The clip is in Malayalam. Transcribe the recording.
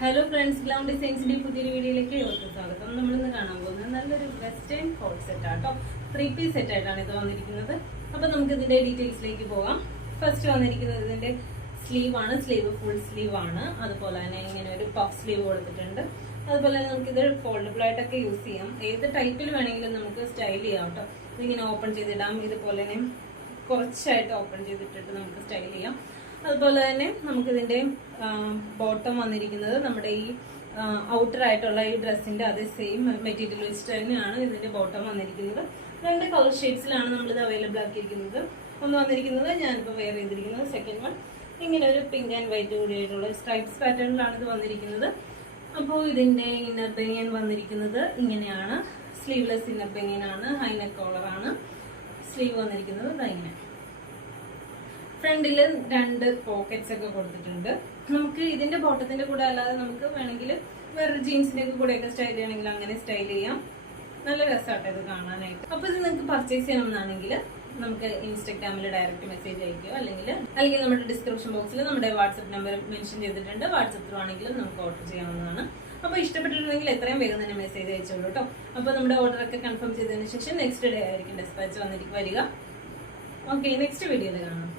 ഹലോ ഫ്രണ്ട്സ്, ഗ്ലാം ഡിസൈൻസിന്റെ പുതിയൊരു വീഡിയോയിലേക്ക് സ്വാഗതം. നമ്മളിന്ന് കാണാൻ പോകുന്നത് നല്ലൊരു വെസ്റ്റേൺ കോട്ട് സെറ്റ് ആട്ടോ. 3 പീസ് സെറ്റ് ആയിട്ടാണ് ഇത് വന്നിരിക്കുന്നത്. അപ്പൊ നമുക്ക് ഇതിന്റെ ഡീറ്റെയിൽസിലേക്ക് പോകാം. ഫസ്റ്റ് വന്നിരിക്കുന്നത് ഇതിന്റെ സ്ലീവ് ആണ്. സ്ലീവ് ഫുൾ സ്ലീവ് ആണ്. അതുപോലെ തന്നെ ഇങ്ങനെ ഒരു പഫ് സ്ലീവ് കൊടുത്തിട്ടുണ്ട്. അതുപോലെ തന്നെ നമുക്ക് ഇത് ഫോൾഡബിൾ ആയിട്ടൊക്കെ യൂസ് ചെയ്യാം. ഏത് ടൈപ്പിൽ വേണമെങ്കിലും നമുക്ക് സ്റ്റൈൽ ചെയ്യാം കേട്ടോ. ഇതിങ്ങനെ ഓപ്പൺ ചെയ്തിടാം. ഇതുപോലെ തന്നെ കുറച്ചായിട്ട് ഓപ്പൺ ചെയ്തിട്ടിട്ട് നമുക്ക് സ്റ്റൈൽ ചെയ്യാം. അതുപോലെ തന്നെ നമുക്കിതിന്റെ ബോട്ടം വന്നിരിക്കുന്നത് നമ്മുടെ ഈ ഔട്ടർ ആയിട്ടുള്ള ഈ ഡ്രസ്സിന്റെ അതേ സെയിം മെറ്റീരിയൽ വെച്ചിട്ട് തന്നെയാണ് ഇതിന്റെ ബോട്ടം വന്നിരിക്കുന്നത്. 2 കളർ ഷെയ്ഡ്സിലാണ് നമ്മളിത് അവൈലബിൾ ആക്കിയിരിക്കുന്നത്. ഒന്ന് വന്നിരിക്കുന്നത് ഞാനിപ്പോൾ വെയർ ചെയ്തിരിക്കുന്നത്, സെക്കൻഡ് വൺ ഇങ്ങനെ ഒരു പിങ്ക് ആൻഡ് വൈറ്റ് കൂടിയായിട്ടുള്ള സ്ട്രൈപ്സ് പാറ്റേണിലാണ് ഇത് വന്നിരിക്കുന്നത്. അപ്പോൾ ഇതിന്റെ ഇന്നർ ബനിയൻ വന്നിരിക്കുന്നത് ഇങ്ങനെയാണ്. സ്ലീവ്ലെസ് ഇന്നർ ബനിയനാണ്. ഹൈനെക്ക് കോളറാണ്. സ്ലീവ് വന്നിരിക്കുന്നത് ഇങ്ങനെ. ഫ്രണ്ടില് 2 പോക്കറ്റ്സ് ഒക്കെ കൊടുത്തിട്ടുണ്ട്. നമുക്ക് ഇതിന്റെ ബോട്ടത്തിന്റെ കൂടെ അല്ലാതെ നമുക്ക് വേണമെങ്കിൽ വേറെ ജീൻസിന്റെ കൂടെയൊക്കെ സ്റ്റൈൽ ചെയ്യണമെങ്കിൽ അങ്ങനെ സ്റ്റൈൽ ചെയ്യാം. നല്ല രസമാട്ടോ ഇത് കാണാനായിട്ട്. അപ്പൊ ഇത് നിങ്ങൾക്ക് പർച്ചേസ് ചെയ്യണമെന്നാണെങ്കിൽ നമുക്ക് ഇൻസ്റ്റാഗ്രാമിൽ ഡയറക്റ്റ് മെസ്സേജ് അയക്കുകയോ അല്ലെങ്കിൽ നമ്മുടെ ഡിസ്ക്രിപ്ഷൻ ബോക്സിൽ നമ്മുടെ വാട്സ്ആപ്പ് നമ്പർ മെൻഷൻ ചെയ്തിട്ടുണ്ട്. വാട്സ്ആപ്പ് ത്രൂ ആണെങ്കിലും നമുക്ക് ഓർഡർ ചെയ്യാവുന്നതാണ്. അപ്പൊ ഇഷ്ടപ്പെട്ടിട്ടുണ്ടെങ്കിൽ എത്രയും വേഗം തന്നെ മെസ്സേജ് അയച്ചോളൂ കേട്ടോ. അപ്പൊ നമ്മുടെ ഓർഡർ ഒക്കെ കൺഫേം ചെയ്തതിനു ശേഷം നെക്സ്റ്റ് ഡേ ആയിരിക്കും ഡിസ്പാച്ച് വരിക. ഓക്കെ, നെക്സ്റ്റ് വീഡിയോയിൽ കാണാം.